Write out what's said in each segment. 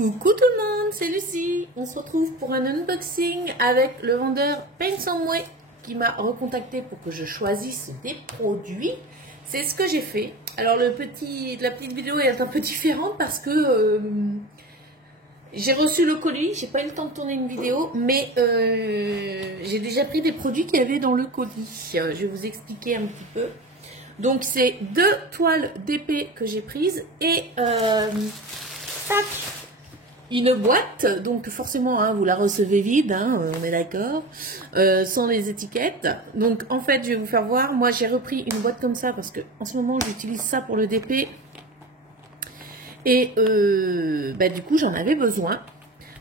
Coucou tout le monde, c'est Lucie. On se retrouve pour un unboxing avec le vendeur Paints On Way qui m'a recontacté pour que je choisisse des produits. C'est ce que j'ai fait. Alors la petite vidéo est un peu différente parce que j'ai reçu le colis, j'ai pas eu le temps de tourner une vidéo, mais j'ai déjà pris des produits qu'il y avait dans le colis. Je vais vous expliquer un petit peu. Donc c'est 2 toiles d'épée que j'ai prises et tac, une boîte, donc forcément hein, vous la recevez vide, hein, on est d'accord, sans les étiquettes. Donc en fait je vais vous faire voir, moi j'ai repris une boîte comme ça parce que en ce moment j'utilise ça pour le DP et du coup j'en avais besoin.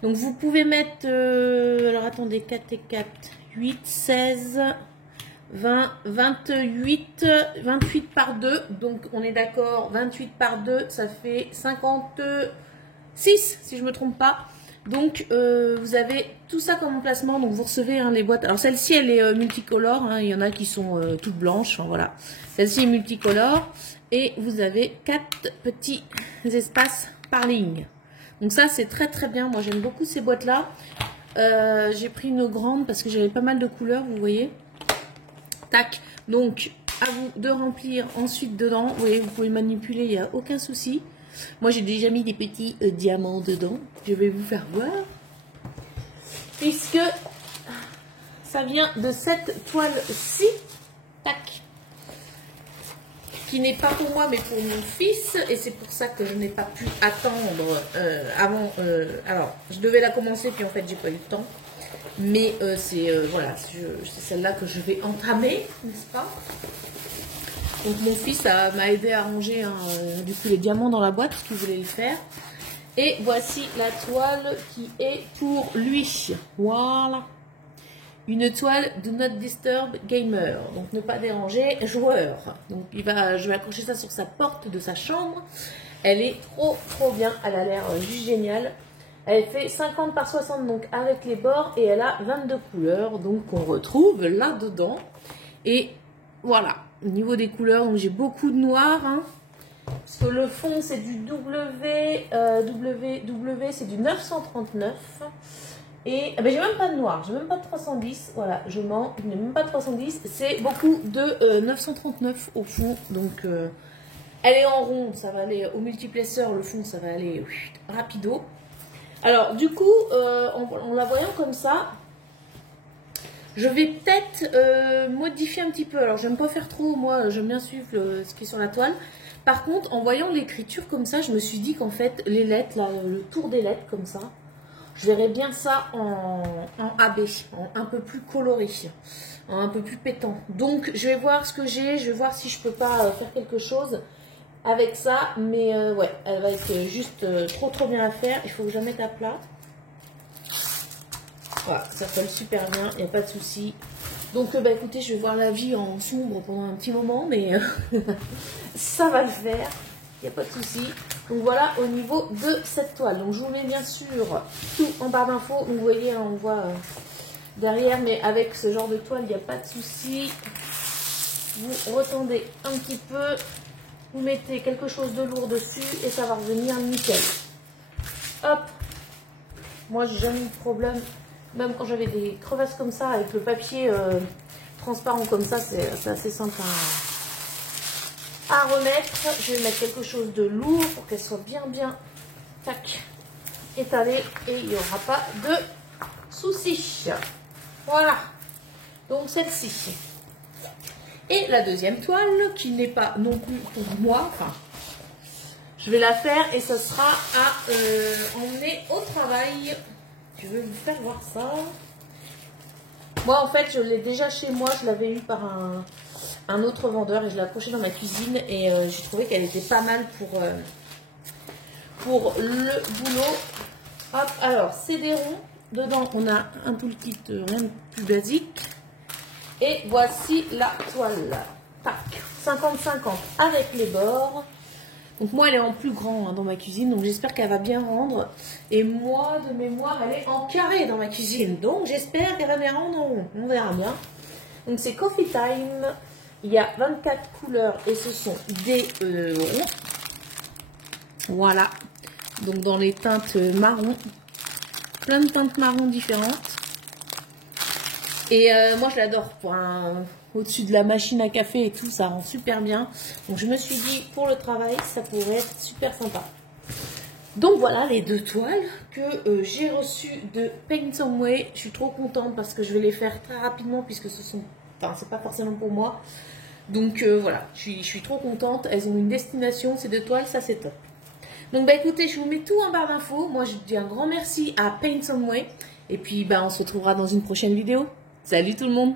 Donc vous pouvez mettre, alors attendez, 4 et 4, 8, 16, 20, 28, 28 par 2, donc on est d'accord, 28 par 2, ça fait 56, si je ne me trompe pas. Donc vous avez tout ça comme emplacement, donc vous recevez hein, les boîtes. Alors celle-ci elle est multicolore, hein, il y en a qui sont toutes blanches, enfin, voilà. Celle-ci est multicolore et vous avez 4 petits espaces par ligne. Donc ça c'est très très bien, moi j'aime beaucoup ces boîtes là. J'ai pris une grande parce que j'avais pas mal de couleurs, vous voyez. Tac, donc à vous de remplir ensuite dedans. Vous voyez, vous pouvez manipuler, il n'y a aucun souci. Moi j'ai déjà mis des petits diamants dedans. Je vais vous faire voir. Puisque ça vient de cette toile-ci. Tac. Qui n'est pas pour moi mais pour mon fils. Et c'est pour ça que je n'ai pas pu attendre avant. Alors, je devais la commencer puis en fait j'ai pas eu le temps. Mais voilà, c'est celle-là que je vais entamer, n'est-ce pas? Donc mon fils m'a aidé à ranger hein, du coup les diamants dans la boîte parce qu'il voulait le faire. Et voici la toile qui est pour lui. Voilà. Une toile Do Not Disturb Gamer. Donc ne pas déranger joueur. Donc je vais accrocher ça sur sa porte de sa chambre. Elle est trop bien. Elle a l'air juste géniale. Elle fait 50 par 60 donc avec les bords et elle a 22 couleurs donc on retrouve là-dedans. Et voilà, au niveau des couleurs, j'ai beaucoup de noir. Hein, parce que le fond c'est du W c'est du 939. Et j'ai même pas de noir, j'ai même pas de 310. Voilà, je mens, je n'ai même pas de 310. C'est beaucoup de 939 au fond. Donc elle est en rond, ça va aller au multiplesseur, le fond ça va aller rapido. Alors, du coup, en la voyant comme ça, je vais peut-être modifier un petit peu. Alors, j'aime pas faire trop, moi, j'aime bien suivre ce qui est sur la toile. Par contre, en voyant l'écriture comme ça, je me suis dit qu'en fait, les lettres, là, le tour des lettres comme ça, je verrais bien ça en AB, un peu plus coloré, un peu plus pétant. Donc, je vais voir ce que j'ai, je vais voir si je peux pas faire quelque chose avec ça, mais ouais, elle va être juste trop bien à faire. Il faut que je la mette à plat. Voilà, ça colle super bien, il n'y a pas de souci. Donc écoutez, je vais voir la vie en sombre pendant un petit moment, mais ça va le faire, il n'y a pas de souci. Donc voilà au niveau de cette toile. Donc je vous mets bien sûr tout en barre d'infos. Vous voyez, hein, on voit derrière, mais avec ce genre de toile, il n'y a pas de souci. Vous retendez un petit peu. Vous mettez quelque chose de lourd dessus et ça va revenir nickel. Hop. Moi, j'ai jamais eu de problème. Même quand j'avais des crevasses comme ça, avec le papier transparent comme ça, c'est assez simple à remettre. Je vais mettre quelque chose de lourd pour qu'elle soit bien tac, étalée et il n'y aura pas de soucis. Voilà. Donc celle-ci. Et la deuxième toile, qui n'est pas non plus pour moi, enfin, je vais la faire et ce sera à emmener au travail. Je vais vous faire voir ça. Moi, en fait, je l'ai déjà chez moi, je l'avais eu par un autre vendeur et je l'ai accrochée dans ma cuisine et j'ai trouvé qu'elle était pas mal pour le boulot. Hop, alors, c'est des ronds. Dedans, on a un toolkit rien de plus basique. Et voici la toile. Tac, 50-50 avec les bords. Donc moi, elle est en plus grand hein, dans ma cuisine. Donc j'espère qu'elle va bien rendre. Et moi, de mémoire, elle est en carré dans ma cuisine. Donc j'espère qu'elle va bien rendre en rond. On verra bien. Donc c'est Coffee Time. Il y a 24 couleurs et ce sont des ronds. Voilà. Donc dans les teintes marron. Plein de teintes marron différentes. Et moi je l'adore pour au-dessus de la machine à café et tout, ça rend super bien. Donc je me suis dit pour le travail ça pourrait être super sympa. Donc voilà les 2 toiles que j'ai reçues de Paint Some Way. Je suis trop contente parce que je vais les faire très rapidement puisque ce sont, enfin c'est pas forcément pour moi. Donc voilà, je suis trop contente. Elles ont une destination, ces 2 toiles, ça c'est top. Donc bah écoutez, je vous mets tout en barre d'infos. Moi je dis un grand merci à Paint Some Way. Et puis bah on se retrouvera dans une prochaine vidéo. Salut tout le monde!